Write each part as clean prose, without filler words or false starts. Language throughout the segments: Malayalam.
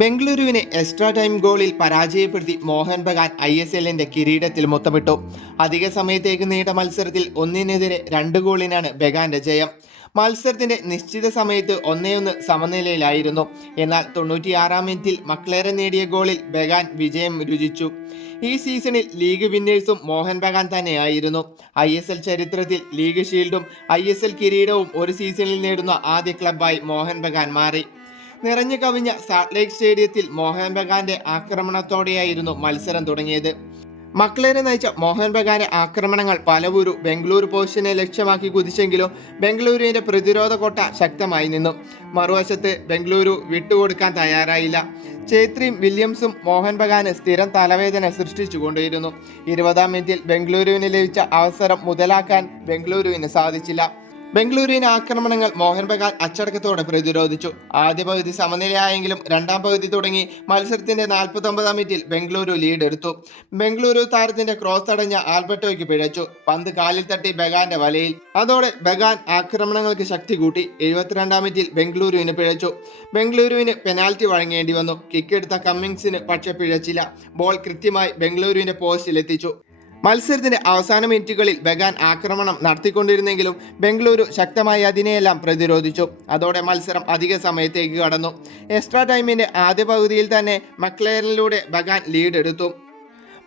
ബംഗളൂരുവിനെ എക്സ്ട്രാ ടൈം ഗോളിൽ പരാജയപ്പെടുത്തി മോഹൻ ബഗാൻ ISLന്റെ കിരീടത്തിൽ മുത്തമിട്ടു. അധിക സമയത്തേക്ക് നീണ്ട മത്സരത്തിൽ 1-നെതിരെ 2 ഗോളിനാണ് ബഗാന്റെ ജയം. മത്സരത്തിന്റെ നിശ്ചിത സമയത്ത് 1-1 സമനിലയിലായിരുന്നു. എന്നാൽ 96-ാം മിനിറ്റിൽ മക്ലേറൻ നേടിയ ഗോളിൽ ബഗാൻ വിജയം രുചിച്ചു. ഈ സീസണിൽ ലീഗ് വിന്നേഴ്സും മോഹൻ ബഗാൻ തന്നെയായിരുന്നു. ISL ചരിത്രത്തിൽ ലീഗ് ഷീൽഡും ISL കിരീടവും ഒരു സീസണിൽ നേടുന്ന ആദ്യ ക്ലബ്ബായി മോഹൻ ബഗാൻ മാറി. നിറഞ്ഞു കവിഞ്ഞ സാൾട്ട് ലേക്ക് സ്റ്റേഡിയത്തിൽ മോഹൻ ബഗാന്റെ ആക്രമണത്തോടെയായിരുന്നു മത്സരം തുടങ്ങിയത്. മക്ലേറെ നയിച്ച മോഹൻ ബഗാന്റെ ആക്രമണങ്ങൾ പലവരും ബംഗളൂരു പൊസിഷനെ ലക്ഷ്യമാക്കി കുതിച്ചെങ്കിലും ബംഗളൂരുവിന്റെ പ്രതിരോധ കോട്ട ശക്തമായി നിന്നു. മറുവശത്ത് ബംഗളൂരു വിട്ടുകൊടുക്കാൻ തയ്യാറായില്ല. ഛേത്രിയും വില്യംസും മോഹൻ ബഗാന് സ്ഥിരം തലവേദന സൃഷ്ടിച്ചുകൊണ്ടിരുന്നു. 20-ാം മിനിറ്റിൽ ബംഗളൂരുവിന് ലഭിച്ച അവസരം മുതലാക്കാൻ ബംഗളൂരുവിന് സാധിച്ചില്ല. ബംഗളൂരുവിന്റെ ആക്രമണങ്ങൾ മോഹൻ ബഗാൻ അച്ചടക്കത്തോടെ പ്രതിരോധിച്ചു. ആദ്യ പകുതി സമനിലയായെങ്കിലും രണ്ടാം പകുതി തുടങ്ങി മത്സരത്തിന്റെ 49-ാം മിനിറ്റിൽ ബംഗളൂരു ലീഡ് എടുത്തു. ബംഗളൂരു താരത്തിന്റെ ക്രോസ് തടഞ്ഞ ആൽബർട്ടോയ്ക്ക് പിഴച്ചു. പന്ത് കാലിൽ തട്ടി ബഗാന്റെ വലയിൽ. അതോടെ ബഗാൻ ആക്രമണങ്ങൾക്ക് ശക്തി കൂട്ടി. 72-ാം മിനിറ്റിൽ ബംഗളൂരുവിന് പിഴച്ചു. ബംഗളൂരുവിന് പെനാൽറ്റി വഴങ്ങേണ്ടി വന്നു. കിക്കെടുത്ത കമ്മിൻസിന് പക്ഷെ പിഴച്ചില്ല. ബോൾ കൃത്യമായി ബംഗളൂരുവിന്റെ പോസ്റ്റിൽ എത്തിച്ചു. മത്സരത്തിന്റെ അവസാന മിനിറ്റുകളിൽ ബഗാൻ ആക്രമണം നടത്തിക്കൊണ്ടിരുന്നെങ്കിലും ബംഗളൂരു ശക്തമായി അതിനെയെല്ലാം പ്രതിരോധിച്ചു. അതോടെ മത്സരം അധിക സമയത്തേക്ക് കടന്നു. എക്സ്ട്രാ ടൈമിന്റെ ആദ്യ പകുതിയിൽ തന്നെ മക്ലേറിലൂടെ ബഗാൻ ലീഡ് എടുത്തു.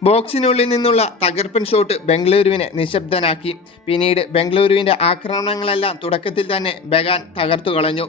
ബോക്സിനുള്ളിൽ നിന്നുള്ള തകർപ്പൻ ഷോട്ട് ബംഗളൂരുവിനെ നിശബ്ദനാക്കി. പിന്നീട് ബംഗളൂരുവിന്റെ ആക്രമണങ്ങളെല്ലാം തുടക്കത്തിൽ തന്നെ ബഗാൻ തകർത്തു കളഞ്ഞു.